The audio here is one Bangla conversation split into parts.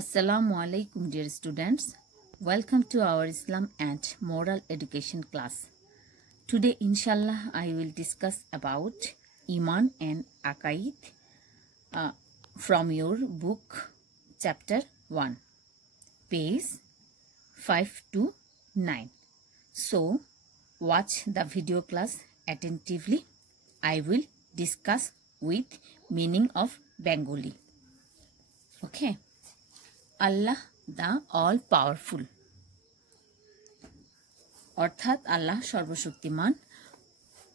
Assalamu alaikum, dear students. Welcome to our Islam and Moral Education class. Today, inshallah, I will discuss about Iman and Aqaid from your book, chapter 1, page 5 to 9. So, watch the video class attentively. I will discuss with meaning of Bengali. Okay. Allah the all powerful অর্থাৎ আল্লাহ সর্বশক্তিমান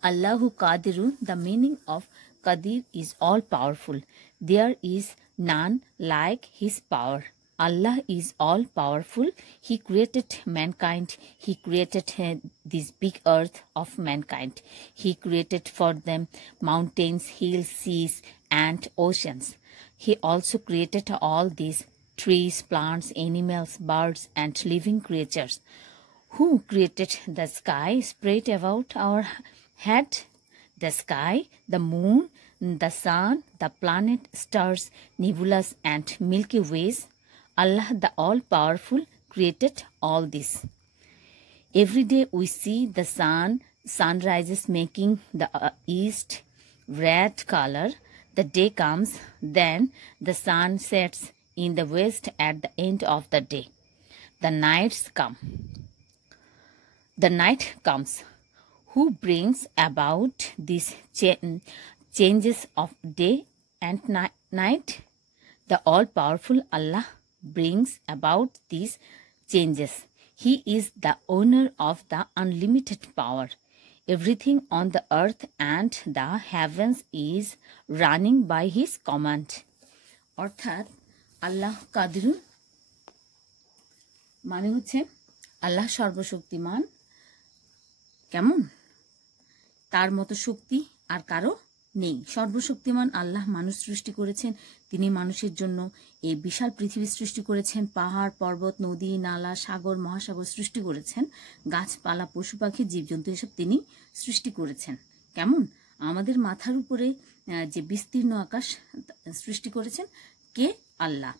Allahu Qadiru. The meaning of Qadir is all powerful. There is none like his power. Allah is all powerful. He created mankind. He created this big earth of mankind. He created for them mountains, hills, seas and oceans. He also created all these trees, plants, animals, birds, and living creatures. Who created the sky spread about our head? The sky, the moon, the sun, the planet, stars, nebulas, and Milky Ways. Allah, the all-powerful, created all this. Every day we see the sun rises making the east red color. The day comes, then the sun sets in the west at the end of the day. The night comes. Who brings about these changes of day and night? The all-powerful Allah brings about these changes. He is the owner of the unlimited power. Everything on the earth and the heavens is running by his command. অর্থাৎ আল্লাহ কাদিরুন মানে হচ্ছে আল্লাহ সর্বশক্তিমান, কেমন তার মতো শক্তি আর কারো নেই। সর্বশক্তিমান আল্লাহ মানুষ সৃষ্টি করেছেন। তিনি মানুষের জন্য এই বিশাল পৃথিবী সৃষ্টি করেছেন। পাহাড়, পর্বত, নদী, নালা, সাগর, মহাসাগর সৃষ্টি করেছেন। গাছপালা, পশু পাখি, জীবজন্তু এসব তিনি সৃষ্টি করেছেন। কেমন আমাদের মাথার উপরে যে বিস্তীর্ণ আকাশ সৃষ্টি করেছেন কে? আল্লাহ,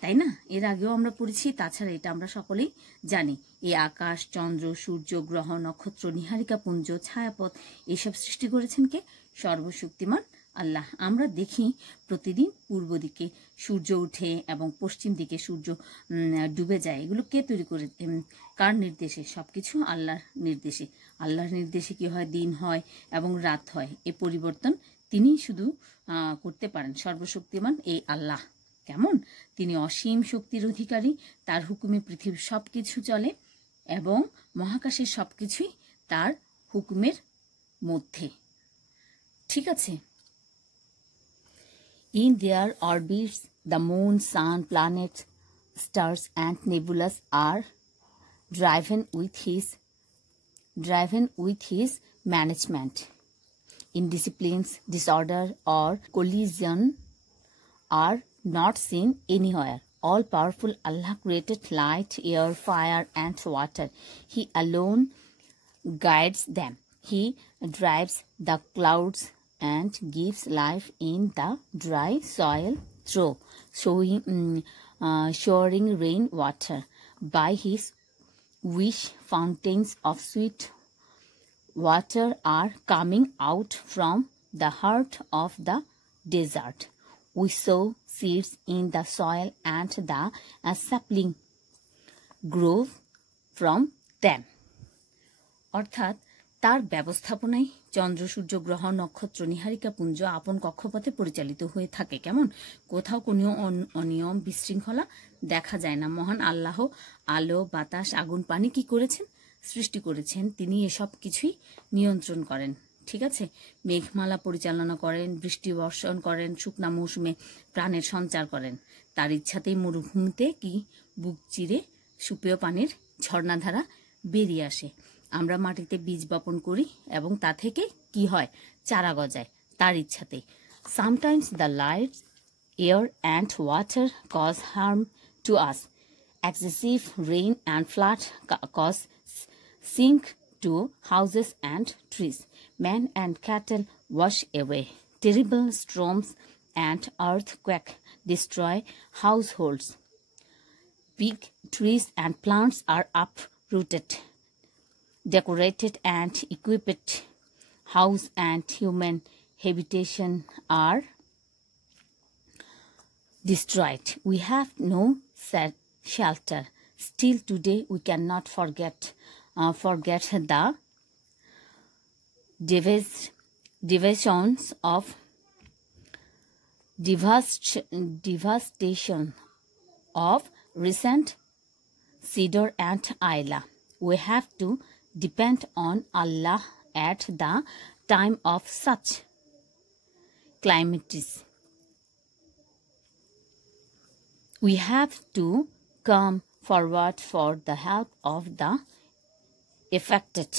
তাই না? এর আগেও আমরা পড়েছি। তাছাড়া এটা আমরা সকলেই জানি। এই আকাশ, চন্দ্র, সূর্য, গ্রহ, নক্ষত্র, নীহারিকা পুঞ্জ, ছায়াপথ এসব সৃষ্টি করেছেন কে? সর্বশক্তিমান আল্লাহ। আমরা দেখি প্রতিদিন পূর্ব দিকে সূর্য উঠে এবং পশ্চিম দিকে সূর্য ডুবে যায়। এগুলো কে তৈরি করে? কার নির্দেশে? সবকিছু আল্লাহর নির্দেশে। আল্লাহর নির্দেশে কি হয়? দিন হয় এবং রাত হয়। এ পরিবর্তন তিনি শুধু করতে পারেন। সর্বশক্তিমান এই আল্লাহ, কেমন তিনি অসীম শক্তির অধিকারী। তার হুকুমে পৃথিবীর সবকিছু চলে এবং মহাকাশের সবকিছুই তার হুকুমের মধ্যে। ঠিক আছে। In their orbits, the moon, sun, planets, stars, and nebulas are driven with his management. Indisciplines, disorder, or collision are not seen anywhere. All-powerful Allah created light, air, fire, and water. He alone guides them. He drives the clouds and gives life in the dry soil through showering rain water. By his wish, fountains of sweet water are coming out from the heart of the desert. We sow seeds in the soil and the sapling grows from them. অর্থাৎ তার ব্যবস্থাপনায় চন্দ্র, সূর্য, গ্রহ, নক্ষত্র, নীহারিকা পুঞ্জ আপন কক্ষপথে পরিচালিত হয়ে থাকে। কেমন কোথাও কোনো অনিয়ম, বিশৃঙ্খলা দেখা যায় না। মহান আল্লাহ আলো, বাতাস, আগুন, পানি কি করেছেন? সৃষ্টি করেছেন। তিনি এসব কিছুই নিয়ন্ত্রণ করেন। ঠিক আছে। মেঘমালা পরিচালনা করেন, বৃষ্টি বর্ষণ করেন, শুকনা মৌসুমে প্রাণের সঞ্চার করেন। তার ইচ্ছাতেই মরুভূমিতে কি বুক চিরে সুপেয় পানির ঝর্ণাধারা বেরিয়ে আসে। আমরা মাটিতে বীজ বপন করি এবং তা থেকে কি হয়? চারা গজায় তার ইচ্ছাতেই। Sometimes the light, air and water cause harm to us. Excessive rain and flood cause sink to houses and trees. Men and cattle wash away. Terrible storms and earthquake destroy households. big trees and plants are uprooted. Decorated and equipped house and human habitation are destroyed. We have no shelter. Still today we cannot forget the devastation of recent Sidr and Ayla. We have to depend on Allah at the time of such calamities. We have to come forward for the help of the affected.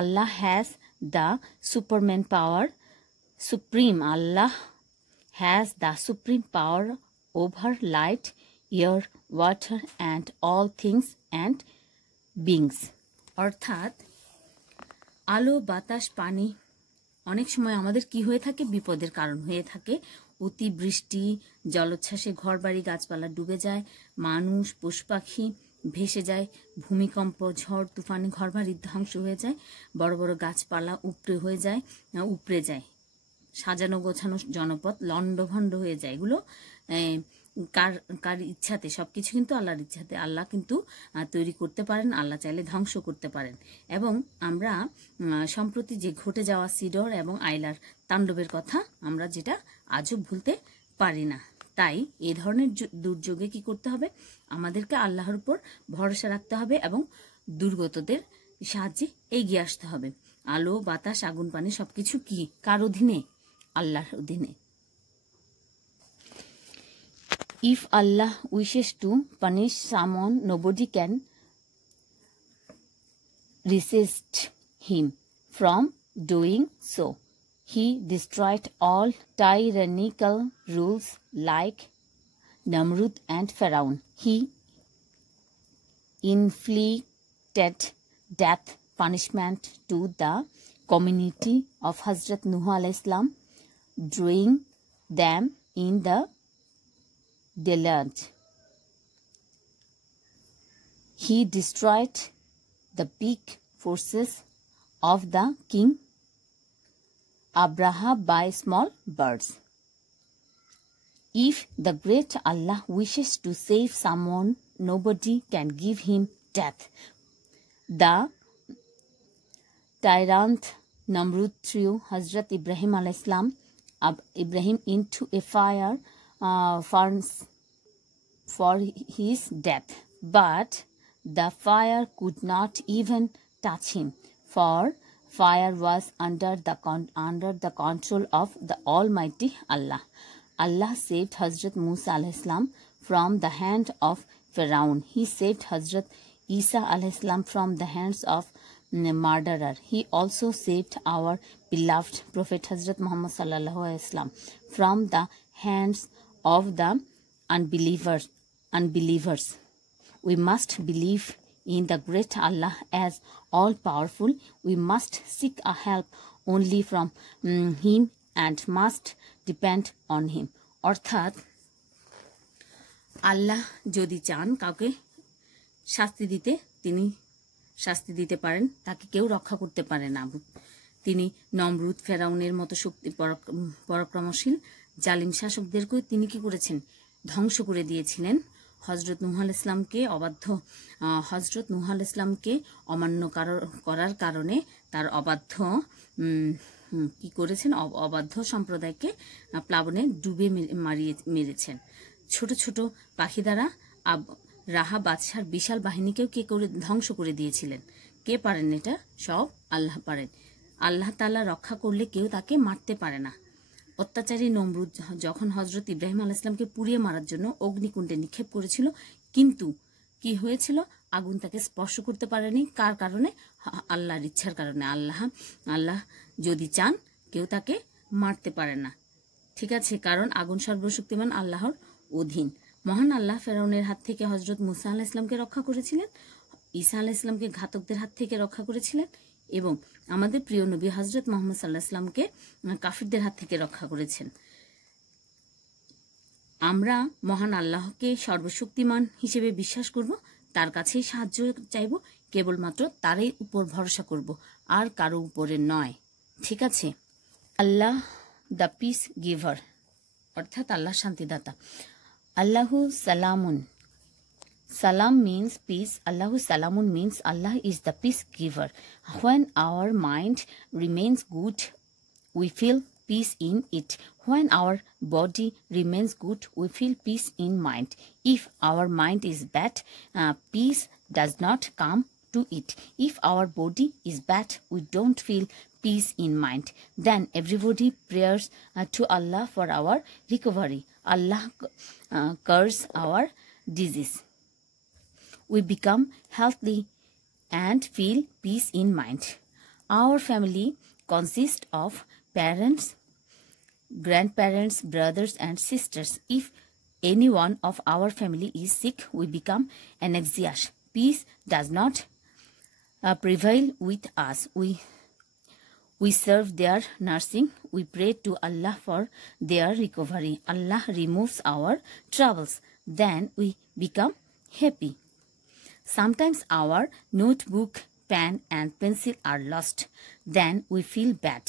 Allah has the supreme power. Allah has the supreme power over light, air, water and all things and beings. অর্থাৎ আলো বাতাস পানি অনেক সময় আমাদের কি হয়ে থাকে, বিপদের কারণ হয়ে থাকে। অতিবৃষ্টি, জলোচ্ছ্বাসে ঘরবাড়ি গাছপালা ডুবে যায়, মানুষ পশু পাখি ভেসে যায়, ভূমিকম্প ঝড় তুফানে ঘরবাড়ি ধ্বংস হয়ে যায়, বড় বড় গাছপালা উপড়ে যায়, সাজানো গোছানো জনপদ লন্ডভন্ড হয়ে যায়। এগুলো কার ইচ্ছাতে? সবকিছু কিন্তু আল্লাহর ইচ্ছাতে। আল্লাহ কিন্তু তৈরি করতে পারেন, আল্লাহ চাইলে ধ্বংস করতে পারেন। এবং আমরা সম্প্রতি যে ঘটে যাওয়া সিডর এবং আইলার তাণ্ডবের কথা আমরা যেটা আজও ভুলতে পারি না। তাই এই ধরনের দুর্যোগে কি করতে হবে? আমাদেরকে আল্লাহর উপর ভরসা রাখতে হবে এবং দুর্গতদের সাহায্যে এগিয়ে আসতে হবে। আলো বাতাস আগুন পানি সবকিছু কি কার অধীনে? আল্লাহর অধীনে। If Allah wishes to punish someone, nobody can resist him from doing so. He destroyed all tyrannical rules like Namrud and Pharaoh. He inflicted death punishment to the community of Hazrat Nuh alayhi salam, drawing them in the deluge. He destroyed the big forces of the king Abraham by small birds. If the great Allah wishes to save someone, nobody can give him death. The tyrant Namrud threw Hazrat Ibrahim alayhi salam into a fire furnace for his death, but the fire could not even touch him, for fire was under the control of the Almighty Allah. Allah saved Hazrat Musa alayhi salam from the hand of Pharaoh. He saved Hazrat Isa alayhi salam from the hands of murderer. He also saved our beloved Prophet Hazrat Muhammad sallallahu alaihi wasallam from the hands of the unbelievers. We must believe in the great Allah as all-powerful. We must seek a help only from Him and must depend on Him. অর্থাৎ আল্লাহ যদি চান কাউকে শাস্তি দিতে, তিনি শাস্তি দিতে পারেন, তাকে কেউ রক্ষা করতে পারে না। তিনি নমরুদ ফেরাউনের মতো শক্তি পরাক্রমশীল জালিম শাসকদেরকেও তিনি কি করেছেন? ধ্বংস করে দিয়েছিলেন। হজরত নূহ আলাইহিস সালামকে অমান্য করার কারণে তার কি করেছেন? অবাধ্য সম্প্রদায়কে প্লাবনে ডুবে মেরেছেন। ছোট ছোট পাখি দ্বারা রাহা বাদশার বিশাল বাহিনীকেও কে করে ধ্বংস করে দিয়েছিলেন। কে পারেন এটা? সব আল্লাহ পারেন। আল্লাহ তাআলা রক্ষা করলে কেউ তাকে মারতে পারে না। অত্যাচারী নমরুদ যখন হজরত ইব্রাহিম আলাইহিস সালামকে পুড়িয়ে মারার জন্য অগ্নিকুণ্ডে নিক্ষেপ করেছিল, কিন্তু কি হয়েছিল? আগুন তাকে স্পর্শ করতে পারেনি। কার কারণে? আল্লাহর ইচ্ছার কারণে। আল্লাহ যদি চান কেউ তাকে মারতে পারে না। ঠিক আছে, কারণ আগুন সর্বশক্তিমান আল্লাহর অধীন। মহান আল্লাহ ফেরাউনের হাত থেকে হজরত মুসা আলাইহিস সালামকে রক্ষা করেছিলেন, ঈসা আলাইহিস সালামকে ঘাতকদের হাত থেকে রক্ষা করেছিলেন এবং আমাদের প্রিয় নবী হজরত মুহাম্মদ সাল্লাল্লাহু আলাইহি ওয়াসাল্লামকে কাফিরদের হাত থেকে রক্ষা করেছেন। আমরা মহান আল্লাহকে সর্বশক্তিমান হিসেবে বিশ্বাস করব, তার কাছেই সাহায্য চাইব, কেবলমাত্র তারই উপর ভরসা করব, আর কারো উপরে নয়। ঠিক আছে? আল্লাহ দ্য পিস গিভার, অর্থাৎ আল্লাহ শান্তিদাতা। আল্লাহু সালামুন, salam means peace. Allahu salamun means Allah is the peace giver. When our mind remains good, we feel peace in it. When our body remains good, we feel peace in mind. If our mind is bad, peace does not come to it. If our body is bad, we don't feel peace in mind. Then everybody prayers to Allah for our recovery. Allah cures our disease. We become healthy and feel peace in mind. Our family consists of parents, grandparents, brothers and sisters. If any one of our family is sick, we become anxious. Peace does not prevail with us. We serve their nursing. We pray to Allah for their recovery. Allah removes our troubles. Then we become happy. Sometimes our notebook, pen and pencil are lost. Then we feel bad.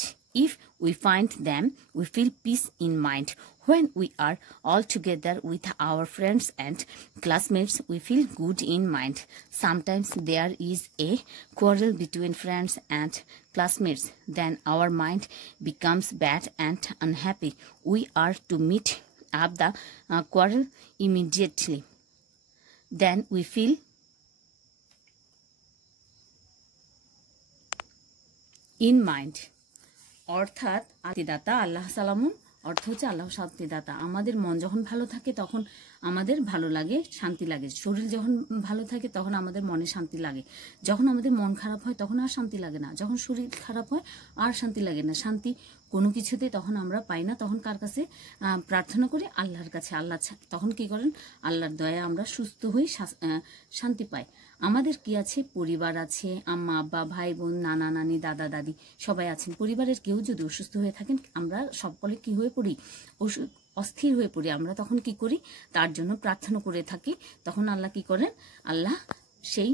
If we find them, we feel peace in mind. When we are all together with our friends and classmates, we feel good in mind. Sometimes there is a quarrel between friends and classmates. Then our mind becomes bad and unhappy. We are to meet up the quarrel immediately. Then we feel in mind. অর্থাৎ শান্তিদাতা আল্লাহ সালামুন অর্থ হচ্ছে আল্লাহ শান্তিদাতা। আমাদের মন যখন ভালো থাকে তখন আমাদের ভালো লাগে, শান্তি লাগে। শরীর যখন ভালো থাকে তখন আমাদের মনে শান্তি লাগে। যখন আমাদের মন খারাপ হয় তখন আর শান্তি লাগে না। যখন শরীর খারাপ হয় আর শান্তি লাগে না। শান্তি কোনো কিছুতে তখন আমরা পাই না। তখন কার কাছে প্রার্থনা করি? আল্লাহর কাছে। আল্লাহ তখন কি করেন? আল্লাহর দয়া আমরা সুস্থ হই, শান্তি পাই। আমাদের কি আছে? পরিবার আছে, আম্মা আব্বা, ভাই বোন, নানা নানি, দাদা দাদি সবাই আছেন। পরিবারের কেউ যদি অসুস্থ হয়ে থাকেন, আমরা সকলে কি হয়ে পড়ি? অস্থির হয়ে পড়ি। আমরা তখন কি করি? তার জন্য প্রার্থনা করে থাকি। তখন আল্লাহ কি করেন? আল্লাহ সেই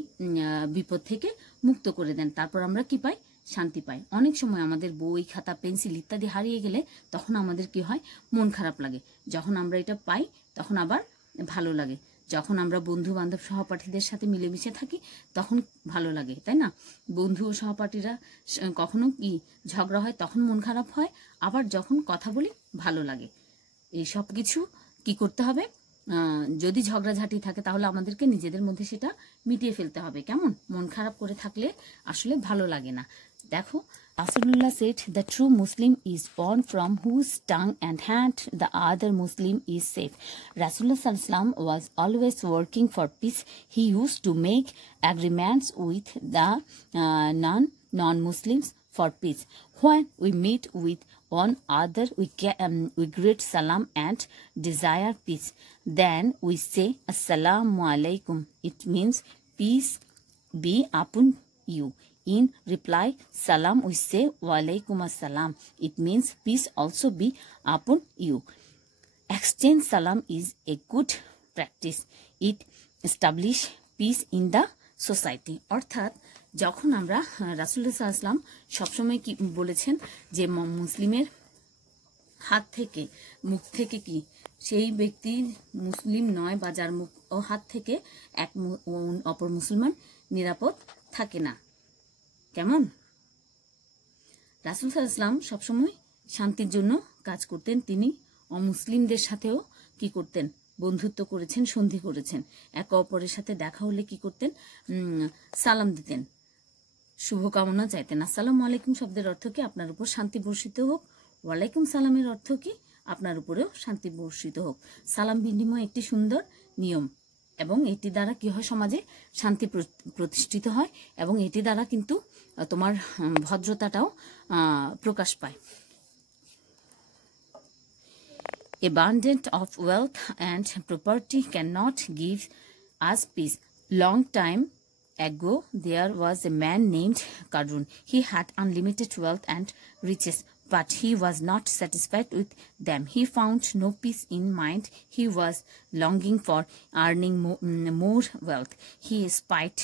বিপদ থেকে মুক্ত করে দেন। তারপর আমরা কি পাই? শান্তি পাই। অনেক সময় আমাদের বই, খাতা, পেন্সিল ইত্যাদি হারিয়ে গেলে তখন আমাদের কি হয়? মন খারাপ লাগে। যখন আমরা এটা পাই তখন আবার ভালো লাগে। যখন আমরা বন্ধু বান্ধব সহপাঠীদের সাথে মিলেমিশে থাকি তখন ভালো লাগে, তাই না? বন্ধু ও সহপাঠীরা কখনো কি ঝগড়া হয় তখন মন খারাপ হয়, আবার যখন কথা বলি ভালো লাগে। এই সব কিছু কি করতে হবে? যদি ঝগড়াঝাটি থাকে তাহলে আমাদেরকে নিজেদের মধ্যে সেটা মিটিয়ে ফেলতে হবে। কেমন? মন খারাপ করে থাকলে আসলে ভালো লাগে না। দেখো, Rasulullah said, the true Muslim is born from whose tongue and hand the other Muslim is safe. Rasulullah Sallallahu was always working for peace. He used to make agreements with the non-Muslims for peace. When we meet with one another, we greet salam and desire peace. Then we say Assalamu alaikum. It means peace be upon you. In reply, salam, we say walaikum assalam. It means peace also be upon you. Exchange salam is a good practice. It establishes peace in the society. অর্থাৎ যখন আমরা রাসূলুল্লাহ সাল্লাল্লাহু আলাইহি ওয়াসাল্লাম সবসময় কি বলেছেন যে মুসলিমের হাত থেকে মুখ থেকে কি সেই ব্যক্তি মুসলিম নয় বা যার মুখ ও হাত থেকে এক অপর মুসলমান নিরাপদ থাকে না। কেমন? রাসূল সাল্লাল্লাহু আলাইহি ওয়াসাল্লাম সবসময় শান্তির জন্য কাজ করতেন। তিনি অমুসলিমদের সাথেও কি করতেন? বন্ধুত্ব করেছেন, সন্ধি করেছেন। একে অপরের সাথে দেখা হলে কি করতেন? সালাম দিতেন, শুভকামনা চাইতেন। আসসালামু আলাইকুম শব্দের অর্থ কি? আপনার উপর শান্তি বর্ষিত হোক। ওয়ালাইকুম সালামের অর্থ কি? আপনার উপরেও শান্তি বর্ষিত হোক। সালাম বিনিময় একটি সুন্দর নিয়ম এবং এটি দ্বারা কি হয়? সমাজে শান্তি প্রতিষ্ঠিত হয় এবং এটি দ্বারা কিন্তু তোমার ভদ্রতাটাও প্রকাশ পায়। Abundance of wealth and property cannot give us peace. Long time ago, there was a man named Karun. He had unlimited wealth and riches. But he was not satisfied with them. He found no peace in mind. He was longing for earning more wealth. He spite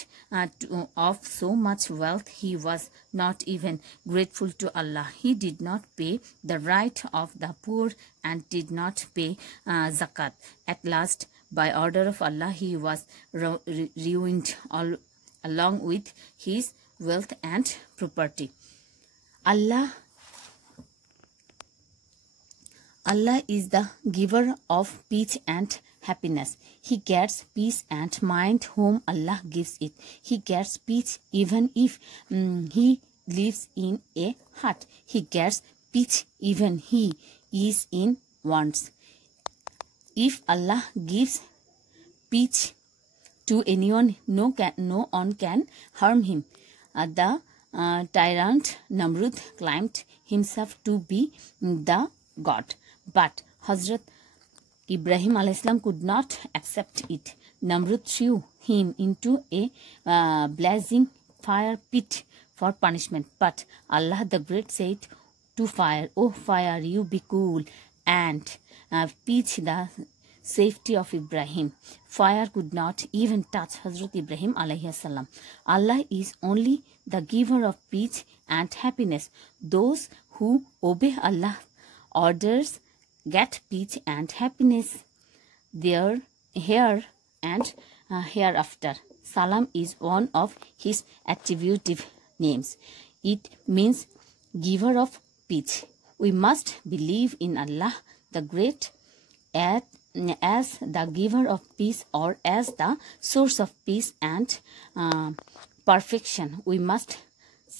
of so much wealth, he was not even grateful to Allah. He did not pay the right of the poor and did not pay zakat. At last, by order of Allah, he was ruined along with his wealth and property. Allah is the giver of peace and happiness. He gets peace and mind whom Allah gives it. He gets peace even if he lives in a hut. He gets peace even he is in wants. If Allah gives peace to anyone, no one can harm him. The tyrant Namrud claimed himself to be the God. But Hazrat Ibrahim ﷺ could not accept it. Namrud threw him into a blazing fire pit for punishment. But Allah the Great said to fire, "O fire, you be cool and pitch the safety of Ibrahim." Fire could not even touch Hazrat Ibrahim ﷺ. Allah is only the giver of peace and happiness. Those who obey Allah's orders get peace and happiness there, here and hereafter. Salam is one of his attributive names. It means giver of peace. We must believe in Allah the Great as the giver of peace or as the source of peace and perfection. We must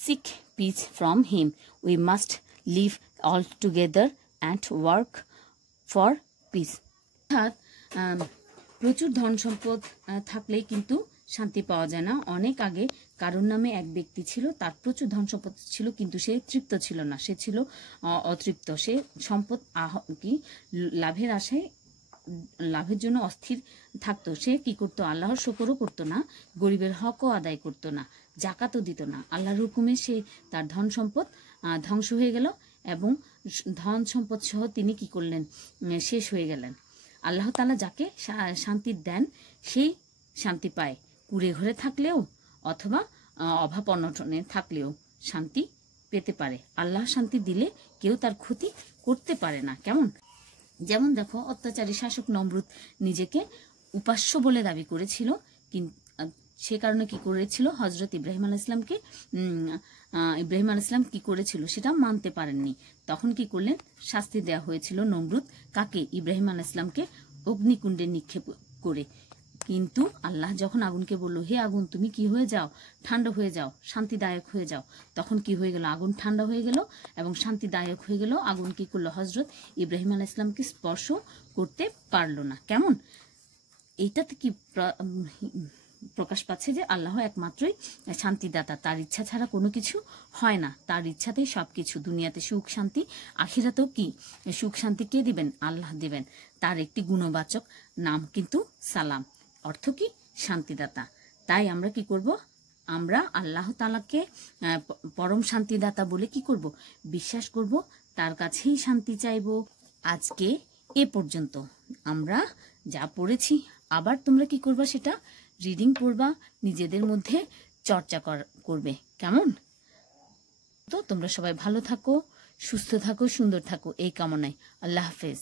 seek peace from him. We must live all together and work for peace. প্রচুর ধন সম্পদ থাকলেই কিন্তু শান্তি পাওয়া যায় না। অনেক আগে কারুর নামে এক ব্যক্তি ছিল, তার প্রচুর ধন সম্পদ ছিল কিন্তু সে তৃপ্ত ছিল না, সে ছিল অতৃপ্ত। সে সম্পদ লাভের আশায় লাভের জন্য অস্থির থাকতো। সে কি করতো? আল্লাহর শুকরও করতো না, গরিবের হকও আদায় করতো না, জাকাতও দিত না। আল্লাহর হুকুমে সে তার ধন সম্পদ ধ্বংস হয়ে গেল এবং ধন সম্পদ সহ তিনি কি করলেন? শেষ হয়ে গেলেন। আল্লাহ তাআলা যাকে শান্তি দেন সেই শান্তি পায়, কুড়ে ঘরে থাকলেও অথবা অভাব অনটনে থাকলেও শান্তি পেতে পারে। আল্লাহ শান্তি দিলে কেউ তার ক্ষতি করতে পারে না। কেমন? যেমন দেখো, অত্যাচারী শাসক নমরুদ নিজেকে উপাস্য বলে দাবি করেছিল, কিন্তু সে কারণে কি করেছিল? হজরত ইব্রাহিম আলাইহিসসালামকে ইব্রাহিম আলাইহিসসালাম কি করেছিল সেটা মানতে পারেননি। তখন কি করলেন? শাস্তি দেওয়া হয়েছিল নমরুদ কাকে? ইব্রাহিম আলাইহিসসালামকে অগ্নিকুণ্ডে নিক্ষেপ করে। কিন্তু আল্লাহ যখন আগুনকে বলল, হে আগুন তুমি কি হয়ে যাও? ঠান্ডা হয়ে যাও, শান্তিদায়ক হয়ে যাও। তখন কি হয়ে গেল? আগুন ঠান্ডা হয়ে গেল এবং শান্তিদায়ক হয়ে গেল। আগুন কি করলো? হজরত ইব্রাহিম আলাইহিসসালামকে স্পর্শ করতে পারলো না। কেমন? এইটাতে কি প্রকাশ পাচ্ছে যে আল্লাহ একমাত্রই শান্তিদাতা, তার ইচ্ছা ছাড়া কোনো কিছু হয় না, তার ইচ্ছাতেই সব কিছু। দুনিয়াতে সুখ শান্তি, আখিরাতেও কি সুখ শান্তি কে দিবেন? আল্লাহ দিবেন। তার একটি গুণবাচক নাম কিন্তু সালাম, অর্থ কি? শান্তিদাতা। তাই আমরা কি করব? আমরা আল্লাহ তাআলাকে পরম শান্তিদাতা বলে কি করব? বিশ্বাস করব, তার কাছেই শান্তি চাইব। আজকে এ পর্যন্ত আমরা যা পড়েছি, আবার তোমরা কি করবা? সেটা রিডিং পড়বা, নিজেদের মধ্যে চর্চা করবে। কেমন? তো তোমরা সবাই ভালো থাকো, সুস্থ থাকো, সুন্দর থাকো, এই কামনায়। আল্লাহ হাফেজ।